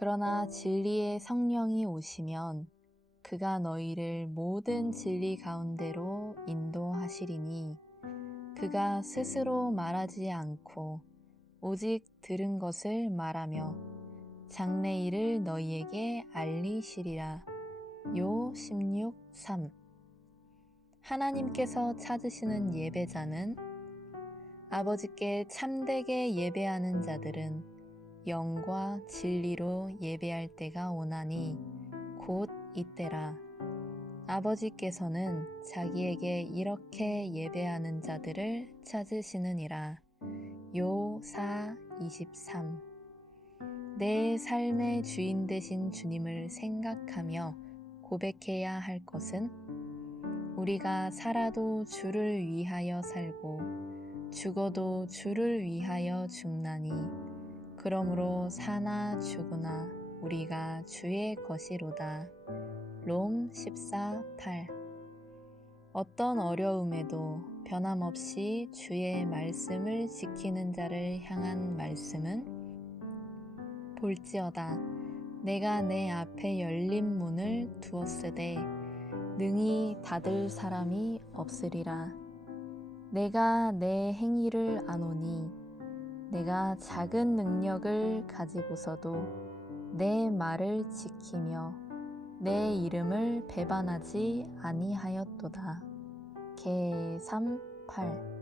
그러나 진리의 성령이 오시면 그가 너희를 모든 진리 가운데로 인도하시리니 그가 스스로 말하지 않고 오직 들은 것을 말하며 장래일을 너희에게 알리시리라. 요 16:3. 하나님께서 찾으시는 예배자는 아버지께 참되게 예배하는 자들은 영과 진리로 예배할 때가 오나니 곧 이때라. 아버지께서는 자기에게 이렇게 예배하는 자들을 찾으시느니라. 요 4:23. 내 삶의 주인 되신 주님을 생각하며 고백해야 할 것은 우리가 살아도 주를 위하여 살고 죽어도 주를 위하여 죽나니 그러므로 사나 죽으나 우리가 주의 것이로다. 롬 14:8. 어떤 어려움에도 변함없이 주의 말씀을 지키는 자를 향한 말씀은 볼지어다 내가 내 앞에 열린 문을 두었으되 능히 닫을 사람이 없으리라. 내가 내 행위를 아노니 내가 작은 능력을 가지고서도 내 말을 지키며 내 이름을 배반하지 아니하였도다. 개 3:8.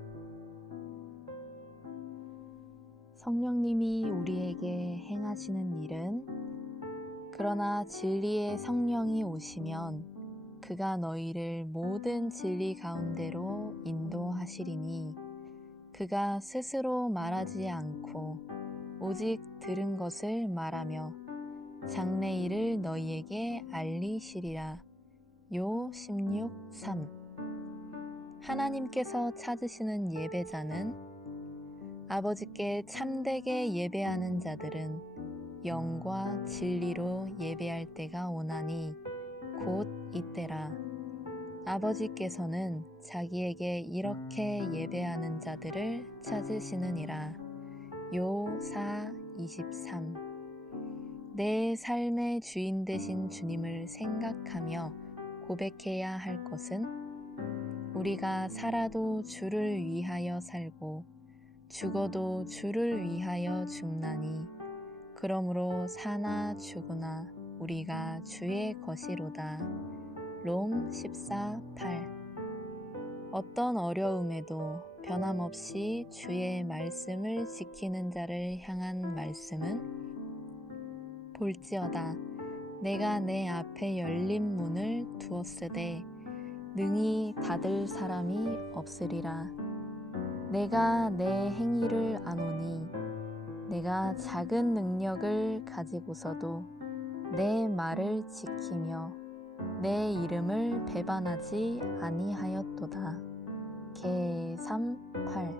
성령님이 우리에게 행하시는 일은 그러나 진리의 성령이 오시면 그가 너희를 모든 진리 가운데로 인도하시리니 그가 스스로 말하지 않고 오직 들은 것을 말하며 장래일을 너희에게 알리시리라. 요 16:3. 하나님께서 찾으시는 예배자는 아버지께 참되게 예배하는 자들은 영과 진리로 예배할 때가 오나니 곧 이때라. 아버지께서는 자기에게 이렇게 예배하는 자들을 찾으시느니라. 요 4:23. 내 삶의 주인 되신 주님을 생각하며 고백해야 할 것은 우리가 살아도 주를 위하여 살고 죽어도 주를 위하여 죽나니 그러므로 사나 죽으나 우리가 주의 것이로다. 롬 14:8. 어떤 어려움에도 변함없이 주의 말씀을 지키는 자를 향한 말씀은 볼지어다 내가 내 앞에 열린 문을 두었으되 능히 닫을 사람이 없으리라. 내가 내 행위를 아노니 내가 작은 능력을 가지고서도 내 말을 지키며 내 이름을 배반하지 아니하였도다. 개 3:8.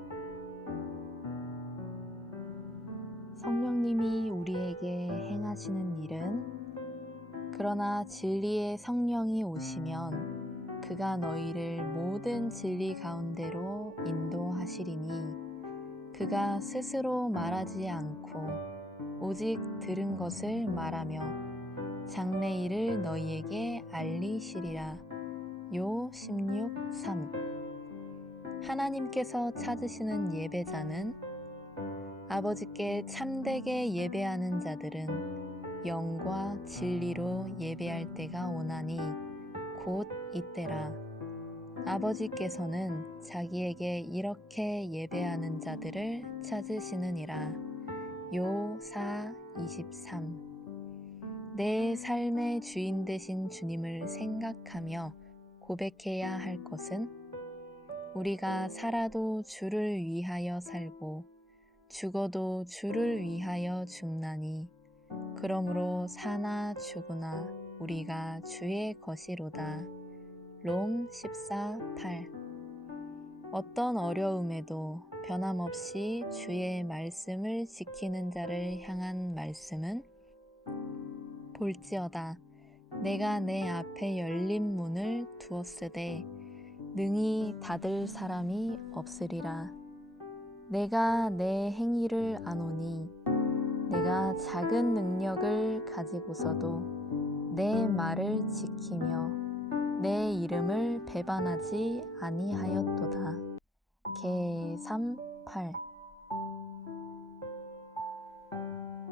성령님이 우리에게 행하시는 일은 그러나 진리의 성령이 오시면 그가 너희를 모든 진리 가운데로 인도하시리니 그가 스스로 말하지 않고 오직 들은 것을 말하며 장래일을 너희에게 알리시리라. 요 16:3. 하나님께서 찾으시는 예배자는 아버지께 참되게 예배하는 자들은 영과 진리로 예배할 때가 오나니 곧 이때라. 아버지께서는 자기에게 이렇게 예배하는 자들을 찾으시느니라. 요 4:23. 내 삶의 주인 되신 주님을 생각하며 고백해야 할 것은 우리가 살아도 주를 위하여 살고 죽어도 주를 위하여 죽나니 그러므로 사나 죽으나 우리가 주의 것이로다. 롬 14:8. 어떤 어려움에도 변함없이 주의 말씀을 지키는 자를 향한 말씀은 볼지어다 내가 내 앞에 열린 문을 두었으되 능히 닫을 사람이 없으리라. 내가 내 행위를 아노니 내가 작은 능력을 가지고서도 내 말을 지키며 내 이름을 배반하지 아니하였도다. 개3 8.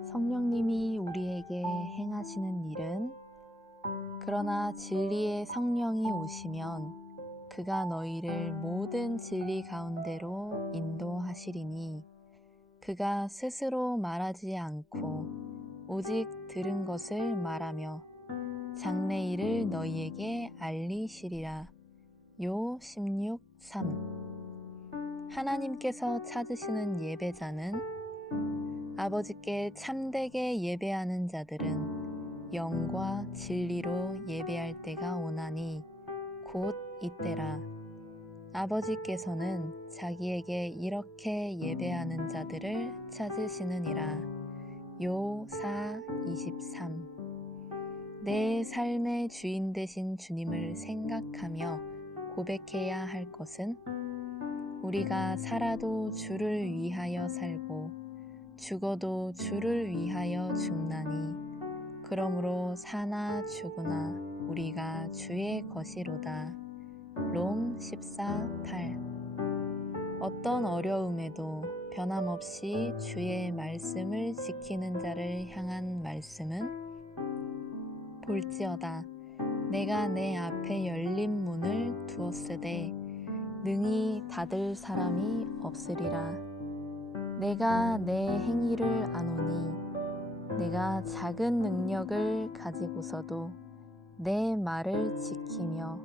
성령님이 우리에게 행하시는 일은, 그러나 진리의 성령이 오시면 그가 너희를 모든 진리 가운데로 인도하시리니, 그가 스스로 말하지 않고 오직 들은 것을 말하며 장래일을 너희에게 알리시리라. 요 16, 3. 하나님께서 찾으시는 예배자는, 아버지께 참되게 예배하는 자들은 영과 진리로 예배할 때가 오나니 곧 이때라. 아버지께서는 자기에게 이렇게 예배하는 자들을 찾으시느니라. 요 4, 23. 내 삶의 주인 되신 주님을 생각하며 고백해야 할 것은, 우리가 살아도 주를 위하여 살고 죽어도 주를 위하여 죽나니, 그러므로 사나 죽으나 우리가 주의 것이로다. 롬 14, 8. 어떤 어려움에도 변함없이 주의 말씀을 지키는 자를 향한 말씀은, 볼지어다 내가 내 앞에 열린 문을 두었으되 능히 닫을 사람이 없으리라. 내가 내 행위를 아노니 내가 작은 능력을 가지고서도 내 말을 지키며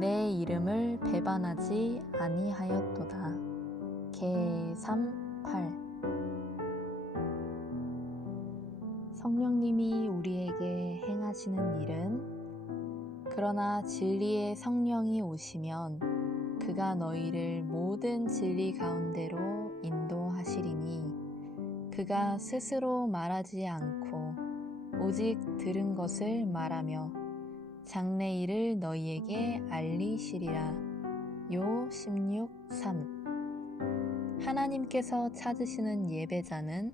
내 이름을 배반하지 아니하였도다. 개3 8. 성령님이 우리에게 행하시는 일은, 그러나 진리의 성령이 오시면 그가 너희를 모든 진리 가운데로 인도하시리니, 그가 스스로 말하지 않고 오직 들은 것을 말하며 장래일을 너희에게 알리시리라. 요 16, 3. 하나님께서 찾으시는 예배자는,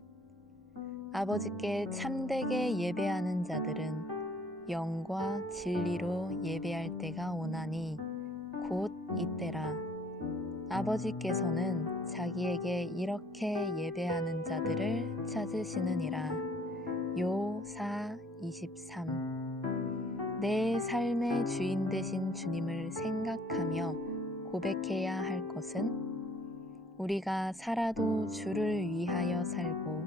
아버지께 참되게 예배하는 자들은 영과 진리로 예배할 때가 오나니 곧 이때라. 아버지께서는 자기에게 이렇게 예배하는 자들을 찾으시느니라. 요 4, 23. 내 삶의 주인 되신 주님을 생각하며 고백해야 할 것은, 우리가 살아도 주를 위하여 살고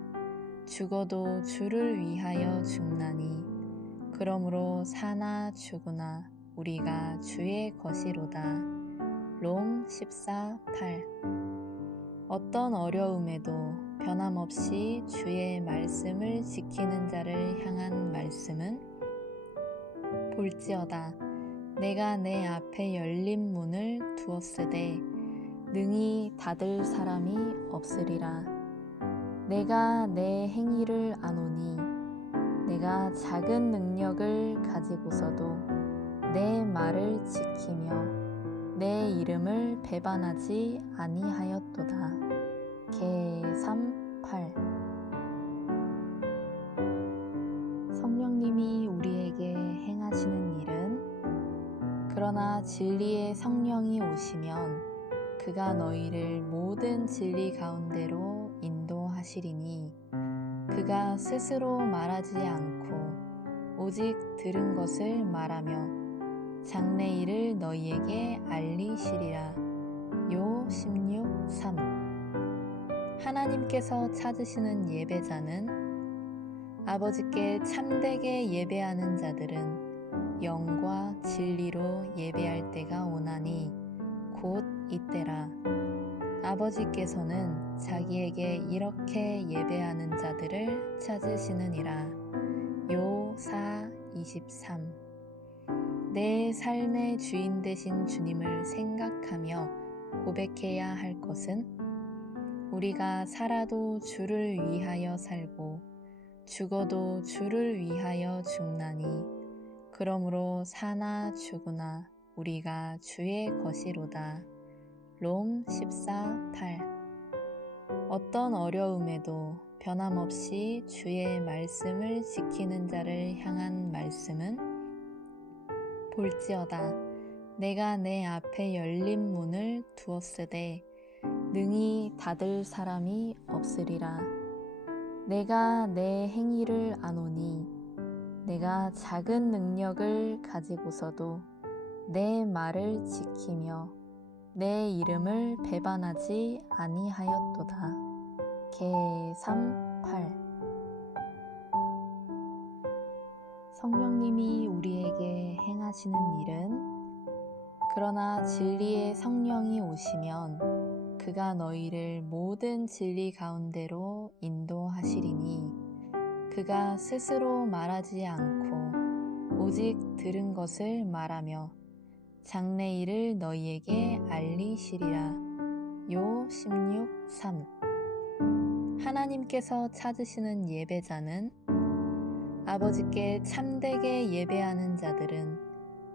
죽어도 주를 위하여 죽나니, 그러므로 사나 죽으나 우리가 주의 것이로다. 롬 14, 8. 어떤 어려움에도 변함없이 주의 말씀을 지키는 자를 향한 말씀은, 볼지어다 내가 내 앞에 열린 문을 두었으되 능히 닫을 사람이 없으리라. 내가 내 행위를 아노니 내가 작은 능력을 가지고서도 내 말을 지키며 내 이름을 배반하지 아니하였도다. 개3 8. 성령님이 우리에게 행하시는 일은, 그러나 진리의 성령이 오시면 그가 너희를 모든 진리 가운데로 인도하시리니, 그가 스스로 말하지 않고 오직 들은 것을 말하며 장래일을 너희에게 알리시리라. 요 16, 3. 하나님께서 찾으시는 예배자는, 아버지께 참되게 예배하는 자들은 영과 진리로 예배할 때가 오나니 곧 이때라. 아버지께서는 자기에게 이렇게 예배하는 자들을 찾으시느니라. 요 4, 23. 내 삶의 주인 되신 주님을 생각하며 고백해야 할 것은, 우리가 살아도 주를 위하여 살고 죽어도 주를 위하여 죽나니, 그러므로 사나 죽으나 우리가 주의 것이로다. 롬 14, 8. 어떤 어려움에도 변함없이 주의 말씀을 지키는 자를 향한 말씀은 볼지어다 내가 내 앞에 열린 문을 두었으되 능히 닫을 사람이 없으리라. 내가 내 행위를 아노니 내가 작은 능력을 가지고서도 내 말을 지키며 내 이름을 배반하지 아니하였도다. 개3 8 성령님이 우리에게 행하시는 일은 그러나 진리의 성령이 오시면 그가 너희를 모든 진리 가운데로 인도하시리니 그가 스스로 말하지 않고 오직 들은 것을 말하며 장래일을 너희에게 알리시리라. 요 16:3 하나님께서 찾으시는 예배자는 아버지께 참되게 예배하는 자들은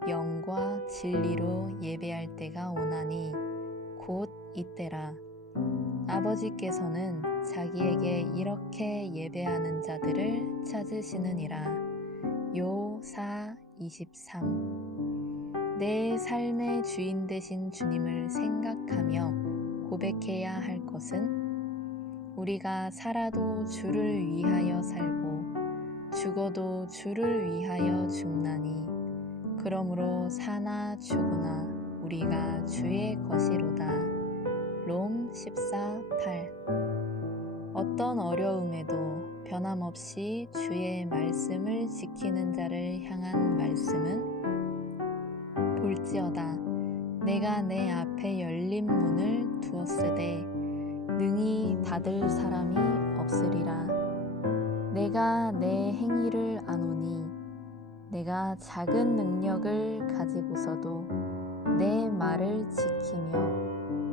영과 진리로 예배할 때가 오나니 곧 이때라. 아버지께서는 자기에게 이렇게 예배하는 자들을 찾으시느니라. 요 4:23 내 삶의 주인 되신 주님을 생각하며 고백해야 할 것은 우리가 살아도 주를 위하여 살고 죽어도 주를 위하여 죽나니 그러므로 사나 죽으나 우리가 주의 것이로다. 롬 14:8 어떤 어려움에도 변함없이 주의 말씀을 지키는 자를 향한 말씀은 볼지어다 내가 내 앞에 열린 문을 두었으되 능히 닫을 사람이 없으리라. 내가 내 행위를 아노니 내가 작은 능력을 가지고서도 내 말을 지키며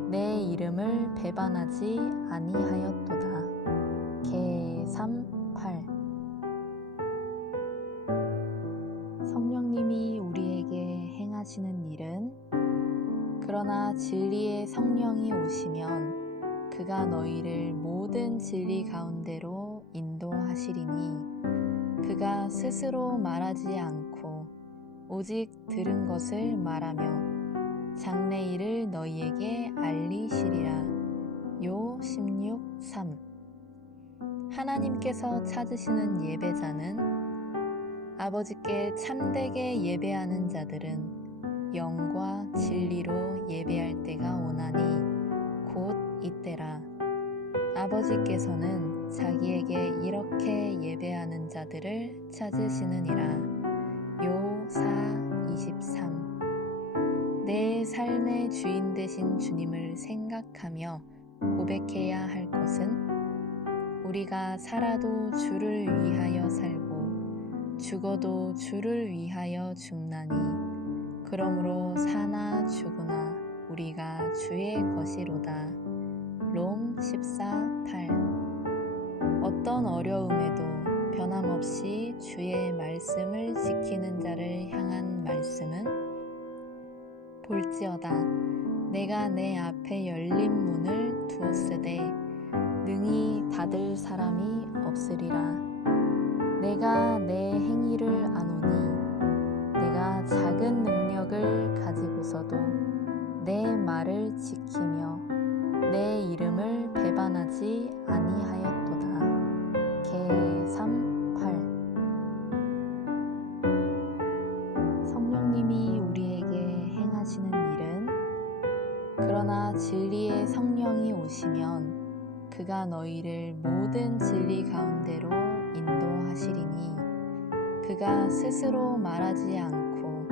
내 이름을 배반하지 아니하였도다. 개3 8 성령님이 우리에게 행하시는 일은 그러나 진리의 성령이 오시면 그가 너희를 모든 진리 가운데로 인도하시리니 그가 스스로 말하지 않고 오직 들은 것을 말하며 장래일을 너희에게 알리시리라. 요 16:3 하나님께서 찾으시는 예배자는 아버지께 참되게 예배하는 자들은 영과 진리로 예배할 때가 오나니 곧 이때라. 아버지께서는 자기에게 이렇게 예배하는 자들을 찾으시느니라. 요 4:23 내 삶의 주인 되신 주님을 생각하며 고백해야 할 것은 우리가 살아도 주를 위하여 살고 죽어도 주를 위하여 죽나니 그러므로 사나 죽으나 우리가 주의 것이로다. 롬 14:8 어떤 어려움에도 변함없이 주의 말씀을 지키는 자를 향한 말씀은 볼지어다 내가 내 앞에 열린 문을 두었으되 능히 닫을 사람이 없으리라. 내가 내 행위를 아노니 내가 작은 능력을 가지고서도 내 말을 지키며 내 이름을 배반하지 아니하였도다. 개3 8 성령님이 우리에게 행하시는 일은 그러나 진리의 성령이 오시면 그가 너희를 모든 진리 가운데로 인도하시리니 그가 스스로 말하지 않고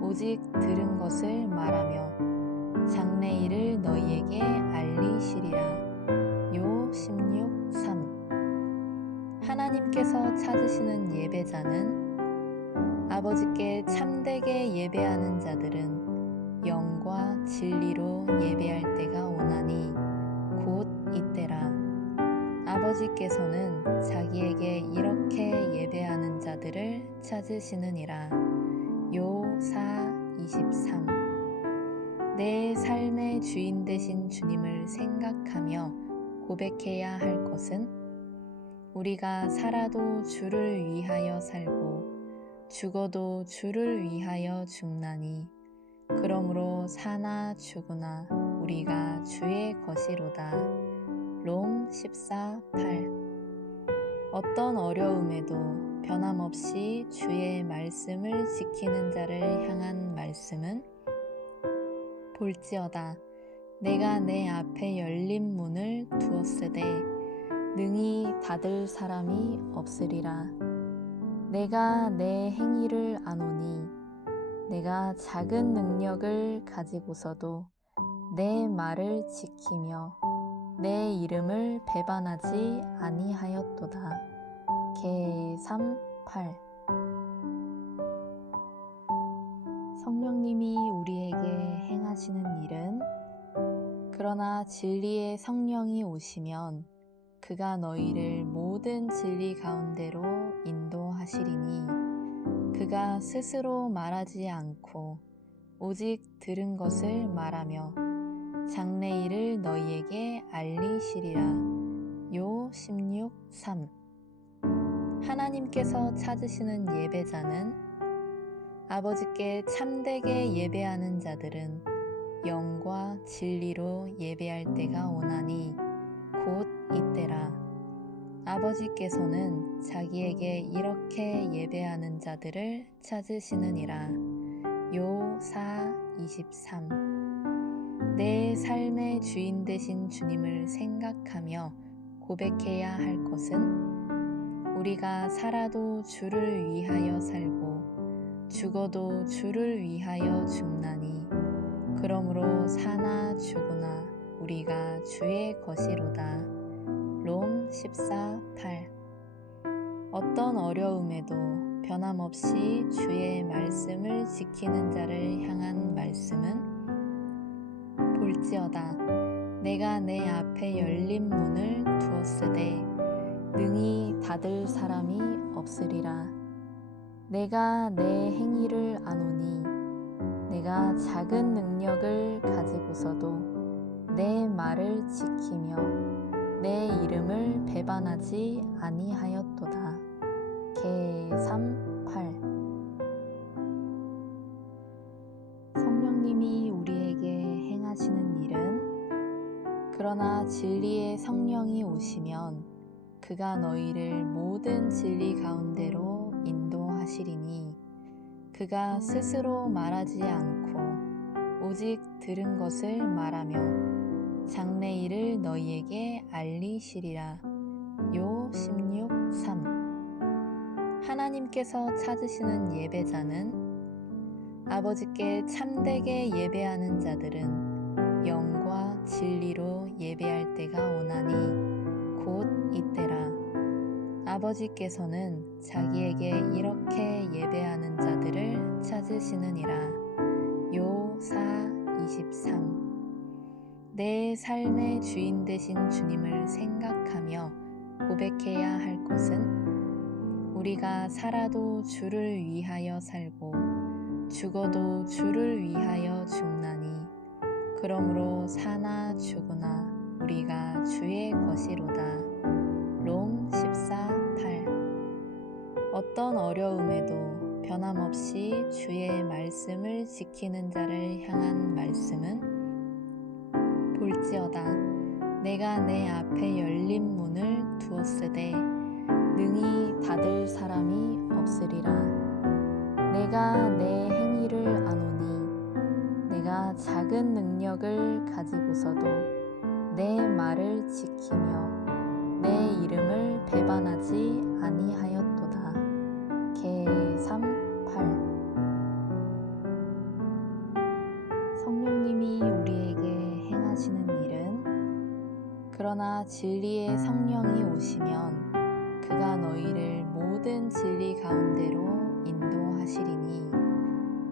오직 들은 것을 말하며 장래일을 너희에게 알리시리라. 요 16:3 하나님께서 찾으시는 예배자는 아버지께 참되게 예배하는 자들은 영과 진리로 예배할 때가 오나니 곧 이때라. 아버지께서는 자기에게 이렇게 예배하는 자들을 찾으시느니라. 요 4:23 내 삶의 주인 되신 주님을 생각하며 고백해야 할 것은 우리가 살아도 주를 위하여 살고 죽어도 주를 위하여 죽나니 그러므로 사나 죽으나 우리가 주의 것이로다. 롬 14:8. 어떤 어려움에도 변함없이 주의 말씀을 지키는 자를 향한 말씀은 볼지어다 내가 내 앞에 열린 문을 두었으되 능히 닫을 사람이 없으리라. 내가 내 행위를 아노니 내가 작은 능력을 가지고서도 내 말을 지키며 내 이름을 배반하지 아니하였도다. 개 3:8. 성령님이 우리에게 행하시는 일은 그러나 진리의 성령이 오시면 그가 너희를 모든 진리 가운데로 인도하시리니 그가 스스로 말하지 않고 오직 들은 것을 말하며 장래일을 너희에게 알리시리라. 요 16:3. 하나님께서 찾으시는 예배자는 아버지께 참되게 예배하는 자들은 영과 진리로 예배할 때가 오나니 곧 이때라. 아버지께서는 자기에게 이렇게 예배하는 자들을 찾으시느니라. 요 4:23. 내 삶의 주인 되신 주님을 생각하며 고백해야 할 것은 우리가 살아도 주를 위하여 살고 죽어도 주를 위하여 죽나니 그러므로 사나 죽으나 우리가 주의 것이로다. 롬 14:8. 어떤 어려움에도 변함없이 주의 말씀을 지키는 자를 향한 말씀은 볼지어다 내가 내 앞에 열린 문을 두었으되 능히 닫을 사람이 없으리라. 내가 내 행위를 아노니 내가 작은 능력을 가지고서도 내 말을 지키며 내 이름을 배반하지 아니하였도다. 개 3:8. 성령님이 우리에게 행하시는 일은 그러나 진리의 성령이 오시면 그가 너희를 모든 진리 가운데로 인도하시리니 그가 스스로 말하지 않고 오직 들은 것을 말하며 장래일을 너희에게 알리시리라. 요 16:3. 하나님께서 찾으시는 예배자는 아버지께 참되게 예배하는 자들은 영과 진리로 예배할 때가 오나니 곧 이때라. 아버지께서는 자기에게 이렇게 예배하는 자들을 찾으시느니라. 요 4:23. 내 삶의 주인 되신 주님을 생각하며 고백해야 할 것은 우리가 살아도 주를 위하여 살고 죽어도 주를 위하여 죽나니 그러므로 사나 죽으나 우리가 주의 것이로다. 롬 14:8. 어떤 어려움에도 변함없이 주의 말씀을 지키는 자를 향한 말씀은 볼지어다 내가 내 앞에 열린 문을 두었으되 능히 닫을 사람이 없으리라. 내가 내 행위를 아노니 내가 작은 능력을 가지고서도 내 말을 지키며 내 이름을 배반하지 아니하였도다. 개 3:8. 성령님이 우리에게 행하시는 일은 그러나 진리의 성령이 오시면 그가 너희를 모든 진리 가운데로 인도하시리니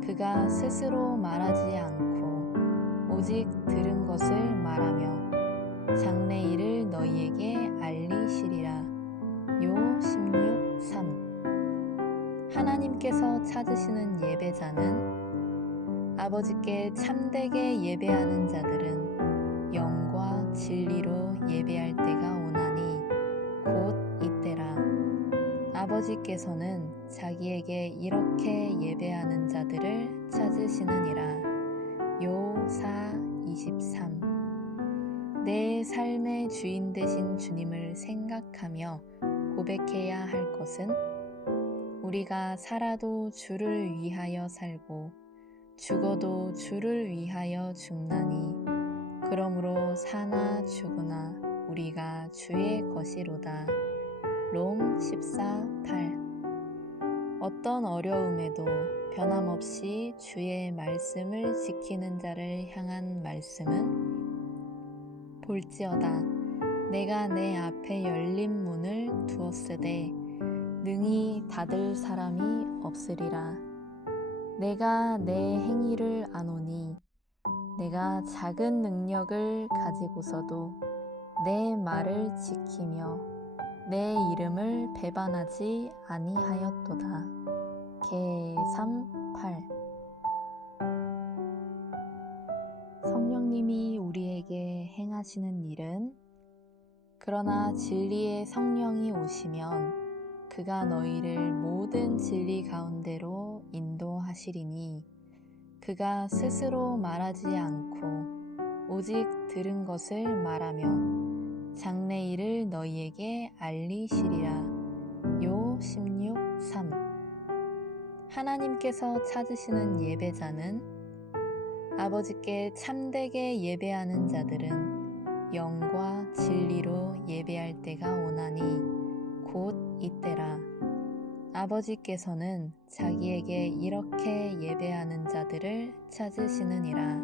그가 스스로 말하지 않고 오직 들은 것을 말하며 장래일을 너희에게 알리시리라. 요 16:3. 하나님께서 찾으시는 예배자는 아버지께 참되게 예배하는 자들은 영과 진리로 예배할 때가 오나니 곧 이때라. 아버지께서는 자기에게 이렇게 예배하는 자들을 찾으시느니라. 요4 23. 내 삶의 주인 되신 주님을 생각하며 고백해야 할 것은 우리가 살아도 주를 위하여 살고 죽어도 주를 위하여 죽나니 그러므로 사나 죽으나 우리가 주의 것이로다. 롬 14:8. 어떤 어려움에도 변함없이 주의 말씀을 지키는 자를 향한 말씀은 볼지어다 내가 내 앞에 열린 문을 두었으되 능히 닫을 사람이 없으리라. 내가 내 행위를 아노니 내가 작은 능력을 가지고서도 내 말을 지키며 내 이름을 배반하지 아니하였도다. 개 3:8. 성령님이 우리에게 행하시는 일은 그러나 진리의 성령이 오시면 그가 너희를 모든 진리 가운데로 인도하시리니 그가 스스로 말하지 않고 오직 들은 것을 말하며 장래일을 너희에게 알리시리라. 요 16:3. 하나님께서 찾으시는 예배자는 아버지께 참되게 예배하는 자들은 영과 진리로 예배할 때가 오나니 곧 이때라. 아버지께서는 자기에게 이렇게 예배하는 자들을 찾으시느니라.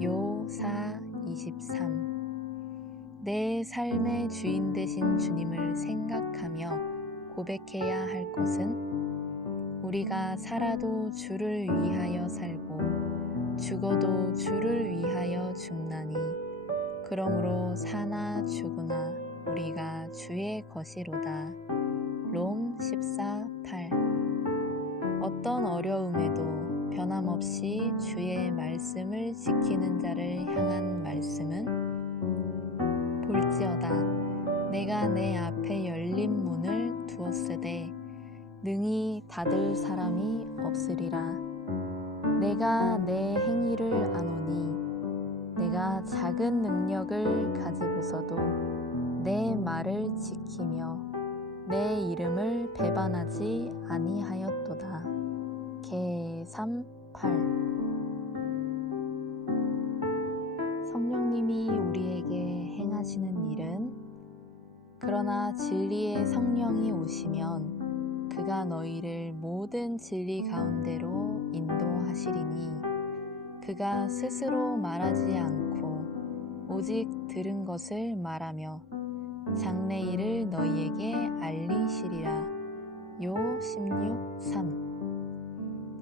요4 23. 내 삶의 주인 되신 주님을 생각하며 고백해야 할 것은 우리가 살아도 주를 위하여 살고 죽어도 주를 위하여 죽나니 그러므로 사나 죽으나 우리가 주의 것이로다. 롬 14:8. 어떤 어려움에도 변함없이 주의 말씀을 지키는 자를 향한 말씀은 볼지어다 내가 내 앞에 열린 문을 두었으되 능히 닫을 사람이 없으리라. 내가 내 행위를 아노니 내가 작은 능력을 가지고서도 내 말을 지키며 내 이름을 배반하지 아니하였도다. 개 3:8. 성령님이 우리에게 행하시는 일은 그러나 진리의 성령이 오시면 그가 너희를 모든 진리 가운데로 인도하시리니 그가 스스로 말하지 않고 오직 들은 것을 말하며 장래일을 너희에게 알리시리라. 요 16:3.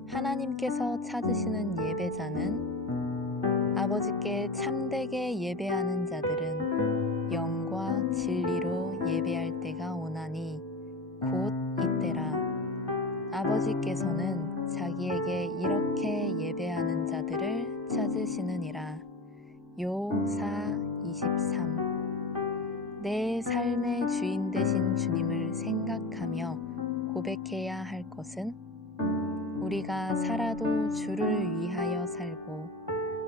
하나님께서 찾으시는 예배자는 아버지께 참되게 예배하는 자들은 영과 진리로 예배할 때가 오나니 곧 이때라. 아버지께서는 자기에게 이렇게 예배하는 자들을 찾으시느니라. 요4 23. 내 삶의 주인 되신 주님을 생각하며 고백해야 할 것은 우리가 살아도 주를 위하여 살고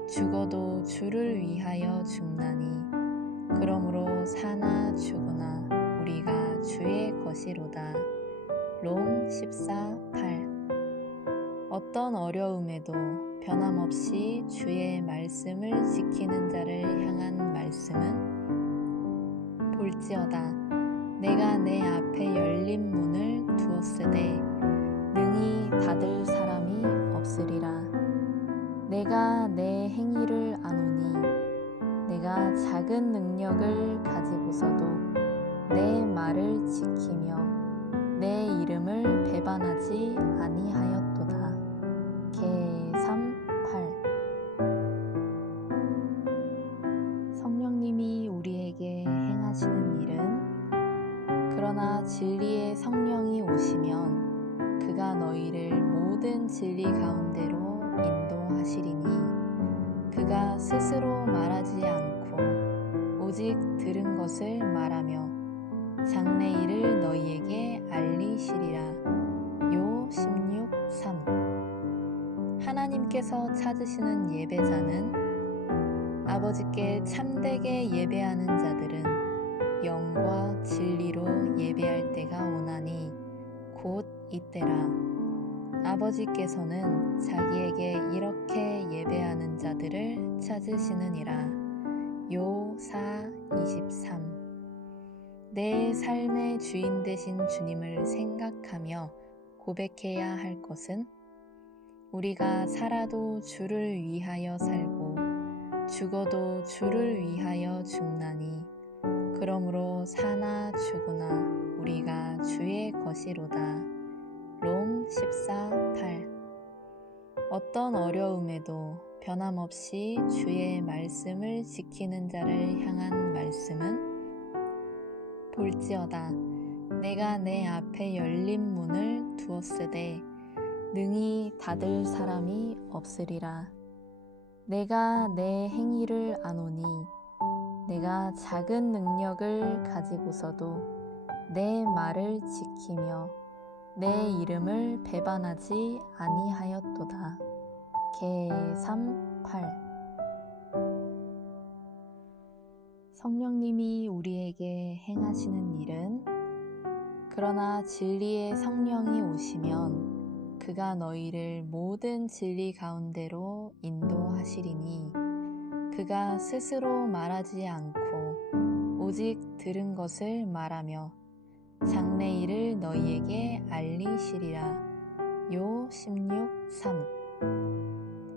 죽어도 주를 위하여 죽나니 그러므로 사나 죽으나 우리가 주의 것이로다. 롬 14:8. 어떤 어려움에도 변함없이 주의 말씀을 지키는 자를 향한 말씀은 볼지어다 내가 내 앞에 열린 문을 두었으되 능히 닫을 사람이 없으리라. 내가 내 행위를 아노니 내가 작은 능력을 가지고서도 내 말을 지키며 내 이름을 배반하지 아니하였도다. 개 3:8. 성령님이 우리에게 행하시는 일은 그러나 진리의 성령이 오시면 그가 너희를 모든 진리 가운데로 인도하시리니 그가 스스로 말하지 않고 오직 들은 것을 말하며 장래일을 너희에게 알리시리라. 요 16:3. 하나님께서 찾으시는 예배자는 아버지께 참되게 예배하는 자들은 영과 진리로 예배할 때가 오나니 곧 이때라. 아버지께서는 자기에게 이렇게 예배하는 자들을 찾으시느니라. 요 4:23. 내 삶의 주인 되신 주님을 생각하며 고백해야 할 것은 우리가 살아도 주를 위하여 살고 죽어도 주를 위하여 죽나니 그러므로 사나 죽으나 우리가 주의 것이로다. 롬 14:8. 어떤 어려움에도 변함없이 주의 말씀을 지키는 자를 향한 말씀은 볼지어다 내가 내 앞에 열린 문을 두었으되 능히 닫을 사람이 없으리라. 내가 내 행위를 아노니 내가 작은 능력을 가지고서도 내 말을 지키며 내 이름을 배반하지 아니하였도다. 개 3:8. 성령님이 우리에게 행하시는 일은 그러나 진리의 성령이 오시면 그가 너희를 모든 진리 가운데로 인도하시리니 그가 스스로 말하지 않고 오직 들은 것을 말하며 장래일을 너희에게 알리시리라. 요 16:3.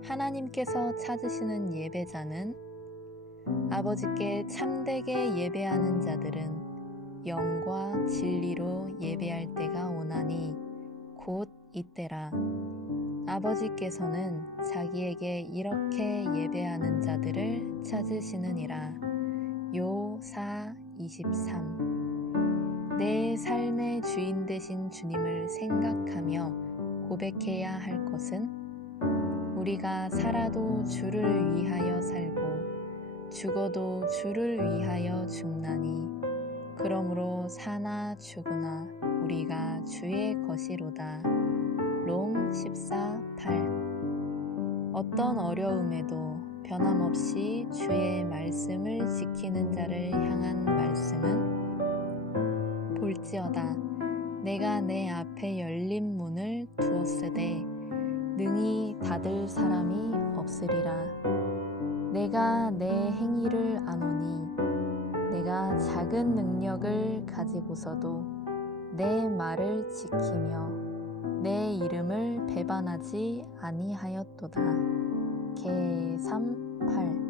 하나님께서 찾으시는 예배자는 아버지께 참되게 예배하는 자들은 영과 진리로 예배할 때가 오나니 곧 이때라. 아버지께서는 자기에게 이렇게 예배하는 자들을 찾으시느니라. 요 4:23. 내 삶의 주인 되신 주님을 생각하며 고백해야 할 것은 우리가 살아도 주를 위하여 살고 죽어도 주를 위하여 죽나니 그러므로 사나 죽으나 우리가 주의 것이로다. 롬 14:8. 어떤 어려움에도 변함없이 주의 말씀을 지키는 자를 향한 말씀은 볼지어다 내가 내 앞에 열린 문을 두었으되 능히 닫을 사람이 없으리라. 내가 내 행위를 아노니 내가 작은 능력을 가지고서도 내 말을 지키며 내 이름을 배반하지 아니하였도다. 개 3:8.